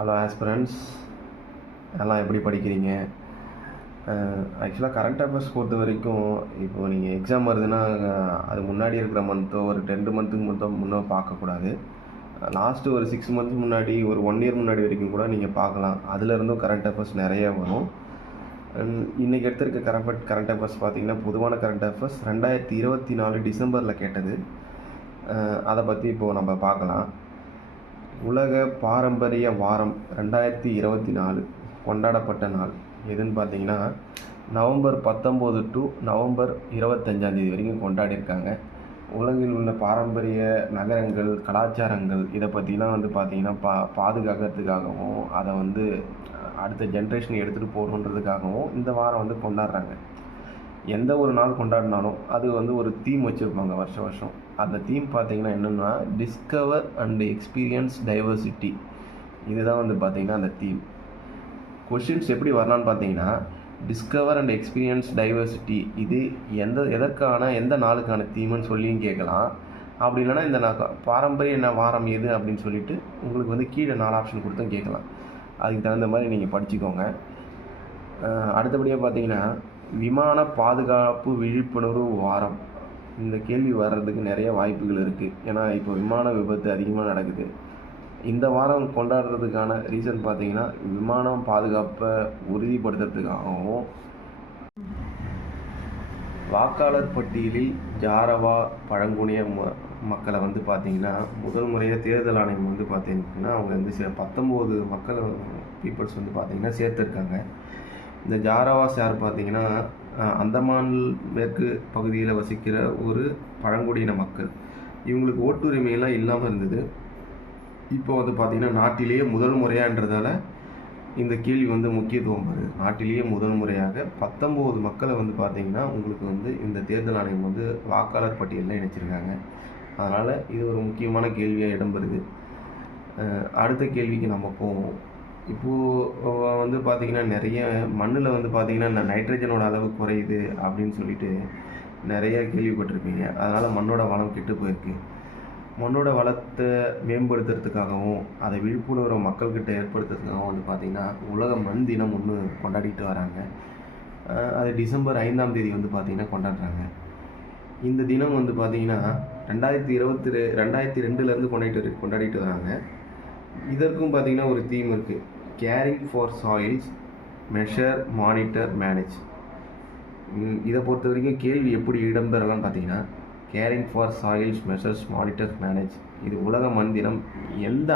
Hello aspirants, எல்லாம் எப்படி படிக்கிறீங்க? ஆக்சுவலாக கரண்ட் அஃபேர்ஸ் பொறுத்த வரைக்கும் இப்போது நீங்கள் எக்ஸாம் வருதுன்னா அது முன்னாடி இருக்கிற மந்த்தோ ஒரு 2 மந்த்துக்கு மட்டும் முன்னே பார்க்கக்கூடாது. லாஸ்ட்டு ஒரு 6 மந்த்ஸ் முன்னாடி, ஒரு 1 இயர் முன்னாடி வரைக்கும் கூட நீங்கள் பார்க்கலாம். அதிலிருந்தும் கரண்ட் அஃபேர்ஸ் நிறைய வரும். இன்றைக்கி எடுத்திருக்க கரண்ட் அஃபேர்ஸ் பார்த்திங்கன்னா, பொதுவான கரண்ட் அஃபேர்ஸ் 2024 டிசம்பரில் கேட்டது. அதை பற்றி இப்போது நம்ம பார்க்கலாம். உலக பாரம்பரிய வாரம் 2024 கொண்டாடப்பட்ட நாள் எதுன்னு பார்த்தீங்கன்னா, நவம்பர் 19 டு நவம்பர் 25 வரைக்கும் கொண்டாடியிருக்காங்க. உலகில் உள்ள பாரம்பரிய நகரங்கள், கலாச்சாரங்கள் இதை பற்றிலாம் பார்த்திங்கன்னா பாதுகாக்கிறதுக்காகவும், அதை அடுத்த ஜென்ரேஷன் எடுத்துகிட்டு போகணுன்றதுக்காகவும் இந்த வாரம் கொண்டாடுறாங்க. எந்த ஒரு நாள் கொண்டாடினாலும் அது ஒரு தீம் வச்சுருப்பாங்க வருஷம். அந்த தீம் பார்த்திங்கன்னா என்னென்னா, டிஸ்கவர் அண்ட் எக்ஸ்பீரியன்ஸ் டைவர்சிட்டி. இதுதான் பார்த்திங்கன்னா அந்த தீம். கொஷின்ஸ் எப்படி வரலான்னு பார்த்தீங்கன்னா, டிஸ்கவர் அண்ட் எக்ஸ்பீரியன்ஸ் டைவர்சிட்டி இது எந்த நாளுக்கான தீம்னு சொல்லியும் கேட்கலாம். அப்படி இல்லைனா இந்த பாரம்பரிய வாரம் எது அப்படின்னு சொல்லிட்டு உங்களுக்கு கீழே 4 ஆப்ஷன் கொடுத்தும் கேட்கலாம். அதுக்கு தகுந்த மாதிரி நீங்கள் படிச்சுக்கோங்க. அடுத்தபடியாக பார்த்தீங்கன்னா, விமான பாதுகாப்பு விழிப்புணர்வு வாரம். இந்த கேள்வி வர்றதுக்கு நிறைய வாய்ப்புகள் இருக்குது. ஏன்னா இப்போ விமான விபத்து அதிகமாக நடக்குது. இந்த வாரம் கொண்டாடுறதுக்கான ரீசன் பார்த்தீங்கன்னா, விமானம் பாதுகாப்பை உறுதிப்படுத்துறதுக்காகவும், வாக்காளர் பட்டியலில் ஜாரவா பழங்குடிய மக்களை பார்த்தீங்கன்னா முதல் முறையாக தேர்தல் ஆணையம் பார்த்தீங்கன்னா அவங்க சில 19 மக்கள் பீப்புள்ஸ் பார்த்தீங்கன்னா சேர்த்துருக்காங்க. இந்த ஜாரவாஸ் யார் பார்த்தீங்கன்னா, அந்தமான் மேற்கு பகுதியில் வசிக்கிற ஒரு பழங்குடியின மக்கள். இவங்களுக்கு ஓட்டுரிமையெல்லாம் இல்லாமல் இருந்தது. இப்போ பார்த்தீங்கன்னா நாட்டிலேயே முதல் முறையான்றதால இந்த கேள்வி முக்கியத்துவம் வருது. நாட்டிலேயே முதல் முறையாக 19 மக்களை பார்த்தீங்கன்னா உங்களுக்கு இந்த தேர்தல் ஆணையம் வாக்காளர் பட்டியலில் இணைச்சிருக்காங்க. அதனால் இது ஒரு முக்கியமான கேள்வியாக இடம்பெறுது. அடுத்த கேள்விக்கு நம்ம போவோம். இப்போது பார்த்திங்கன்னா நிறைய மண்ணில் பார்த்திங்கன்னா இந்த நைட்ரஜனோட அளவு குறையுது அப்படின்னு சொல்லிட்டு நிறைய கேள்விப்பட்டிருப்பீங்க. அதனால் மண்ணோட வளம் கெட்டு போயிருக்கு. மண்ணோட வளத்தை மேம்படுத்துறதுக்காகவும் அதை விழிப்புணர்வு மக்கள்கிட்ட ஏற்படுத்துறதுக்காகவும் பார்த்திங்கன்னா உலக மண் தினம் ஒன்று கொண்டாடிட்டு வராங்க. அது டிசம்பர் 5ஆம் தேதி பார்த்திங்கன்னா கொண்டாடுறாங்க. இந்த தினம் பார்த்திங்கன்னா 2002 கொண்டாடிட்டு வராங்க. இதற்கும் பார்த்திங்கன்னா ஒரு தீம் இருக்குது. Carrying for soils, measure, monitor, manage. இதை பொறுத்த வரைக்கும் கேள்வி எப்படி இடம்பெறலாம்னு பார்த்தீங்கன்னா, carrying for soils, measures, monitor, manage. இது உலக மண் தினம் எந்த